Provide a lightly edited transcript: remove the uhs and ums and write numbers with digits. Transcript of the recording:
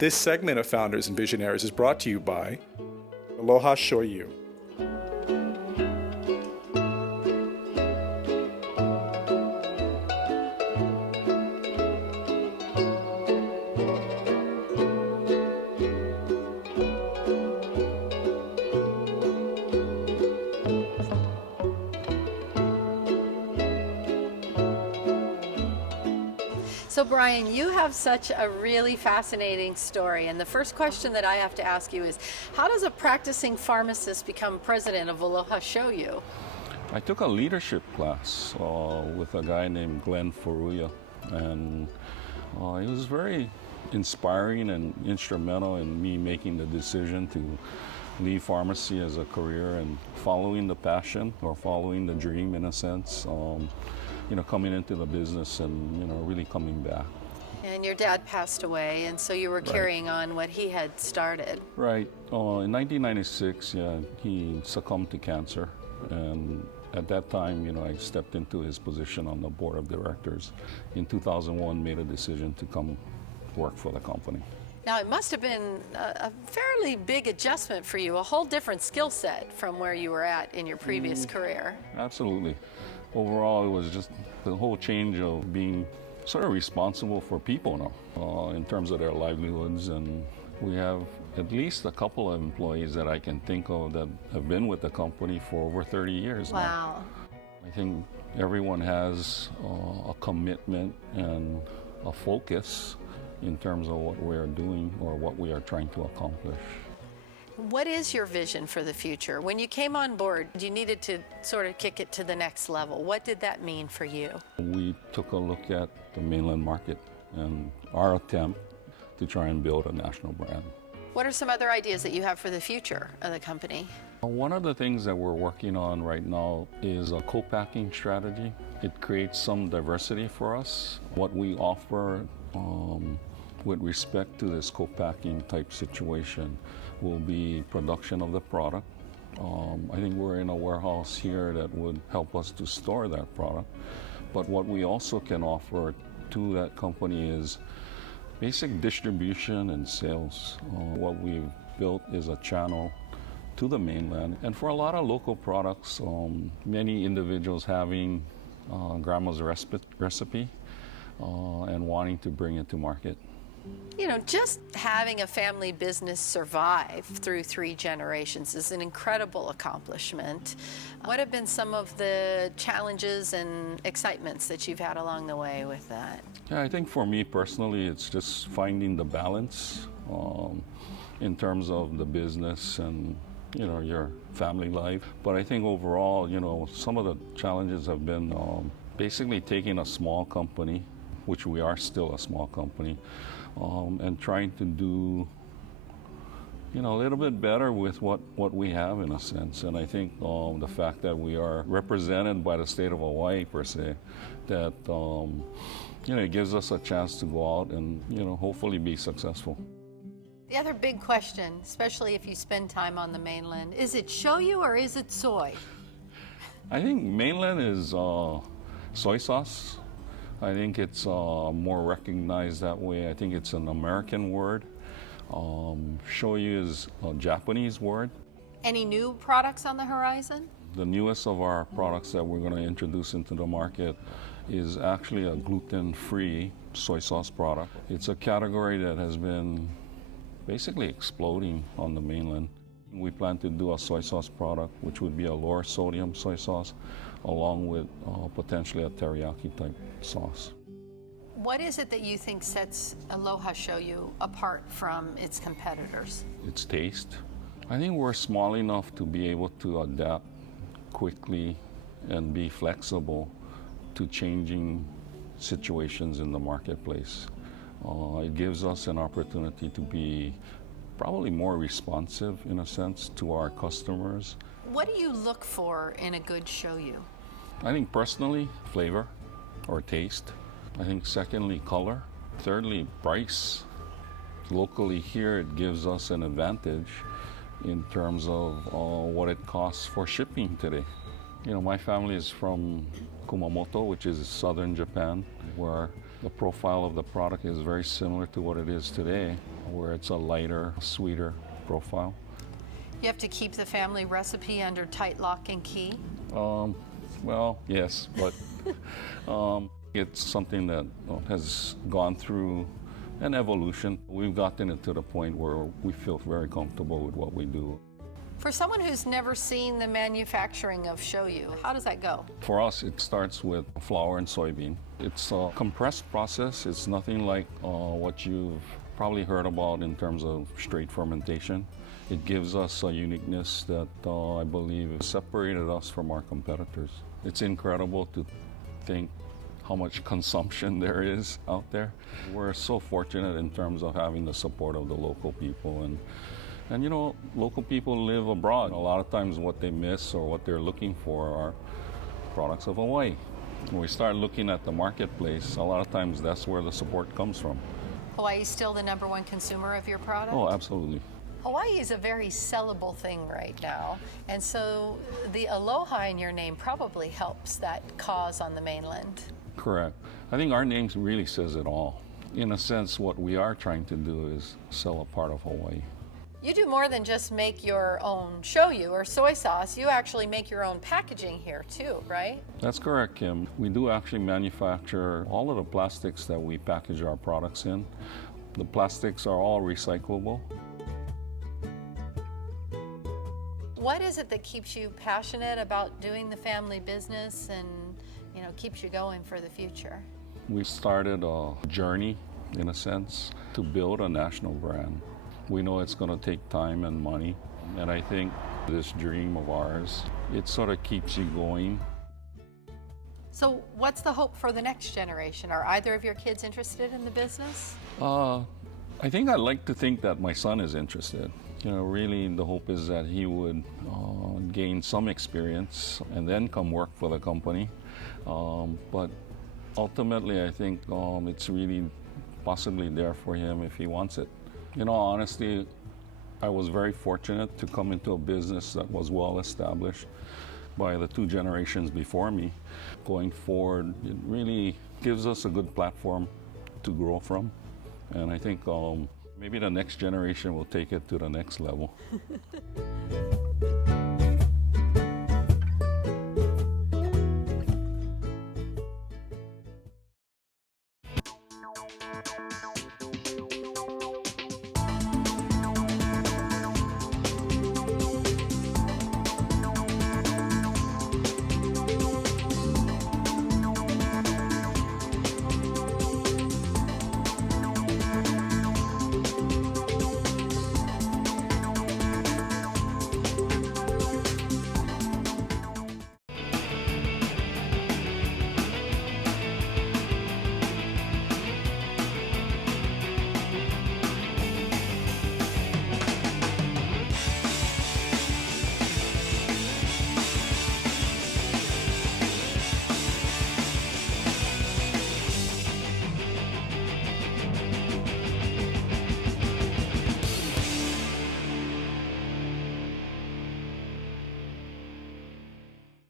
This segment of Founders and Visionaries is brought to you by Aloha Shoyu. So Brian, you have such a really fascinating story, and the first question that I have to ask you is, how does a practicing pharmacist become president of Aloha Shoyu? I took a leadership class with a guy named Glenn Furuya, and it was very inspiring and instrumental in me making the decision to leave pharmacy as a career and following the passion or following the dream in a sense. Coming into the business and, really coming back. And your dad passed away, and so you were carrying on what he had started. Right. In 1996, he succumbed to cancer. And at that time, I stepped into his position on the board of directors. In 2001, made a decision to come work for the company. Now, it must have been a fairly big adjustment for you, a whole different skill set from where you were at in your previous career. Absolutely. Overall, it was just the whole change of being sort of responsible for people now in terms of their livelihoods. And we have at least a couple of employees that I can think of that have been with the company for over 30 years now. Wow. I think everyone has a commitment and a focus in terms of what we are doing or what we are trying to accomplish. What is your vision for the future? When you came on board, you needed to sort of kick it to the next level. What did that mean for you? We took a look at the mainland market and our attempt to try and build a national brand. What are some other ideas that you have for the future of the company? One of the things that we're working on right now is a co-packing strategy. It creates some diversity for us. What we offer with respect to this co-packing type situation will be production of the product. I think we're in a warehouse here that would help us to store that product. But what we also can offer to that company is basic distribution and sales. What we've built is a channel to the mainland. And for a lot of local products, many individuals having grandma's recipe and wanting to bring it to market. Just having a family business survive through 3 generations is an incredible accomplishment. What have been some of the challenges and excitements that you've had along the way with that? Yeah, I think for me personally, it's just finding the balance in terms of the business and your family life. But I think overall, some of the challenges have been basically taking a small company, which we are still a small company, and trying to do a little bit better with what we have in a sense. And I think the fact that we are represented by the state of Hawaii per se, that it gives us a chance to go out and hopefully be successful. The other big question, especially if you spend time on the mainland, is it shoyu or is it soy? I think mainland is soy sauce. I think it's more recognized that way. I think it's an American word. Shoyu is a Japanese word. Any new products on the horizon? The newest of our products that we're going to introduce into the market is actually a gluten-free soy sauce product. It's a category that has been basically exploding on the mainland. We plan to do a soy sauce product, which would be a lower sodium soy sauce, along with potentially a teriyaki type sauce. What is it that you think sets Aloha Shoyu apart from its competitors? Its taste. I think we're small enough to be able to adapt quickly and be flexible to changing situations in the marketplace. It gives us an opportunity to be probably more responsive in a sense to our customers. What do you look for in a good shoyu? I think personally, flavor or taste. I think secondly, color. Thirdly, price. Locally here, it gives us an advantage in terms of what it costs for shipping today. My family is from Kumamoto, which is southern Japan, where The profile of the product is very similar to what it is today, where it's a lighter, sweeter profile. You have to keep the family recipe under tight lock and key. Well, yes, but it's something that has gone through an evolution. We've gotten it to the point where we feel very comfortable with what we do. For someone who's never seen the manufacturing of shoyu, how does that go? For us, it starts with flour and soybean. It's a compressed process. It's nothing like what you've probably heard about in terms of straight fermentation. It gives us a uniqueness that I believe separated us from our competitors. It's incredible to think how much consumption there is out there. We're so fortunate in terms of having the support of the local people. And you know, local people live abroad. A lot of times what they miss or what they're looking for are products of Hawaii. When we start looking at the marketplace, a lot of times that's where the support comes from. Hawaii is still the #1 consumer of your product? Oh, absolutely. Hawaii is a very sellable thing right now, and so the Aloha in your name probably helps that cause on the mainland. Correct. I think our name really says it all. In a sense, what we are trying to do is sell a part of Hawaii. You do more than just make your own shoyu or soy sauce. You actually make your own packaging here too, right? That's correct, Kim. We do actually manufacture all of the plastics that we package our products in. The plastics are all recyclable. What is it that keeps you passionate about doing the family business and, you know, keeps you going for the future? We started a journey, in a sense, to build a national brand. We know it's going to take time and money, and I think this dream of ours, it sort of keeps you going. So what's the hope for the next generation? Are either of your kids interested in the business? I think I'd like to think that my son is interested. You know, really the hope is that he would gain some experience and then come work for the company. But ultimately, I think it's really possibly there for him if he wants it. You know, honestly, I was very fortunate to come into a business that was well established by the 2 generations before me. Going forward, it really gives us a good platform to grow from. And I think maybe the next generation will take it to the next level.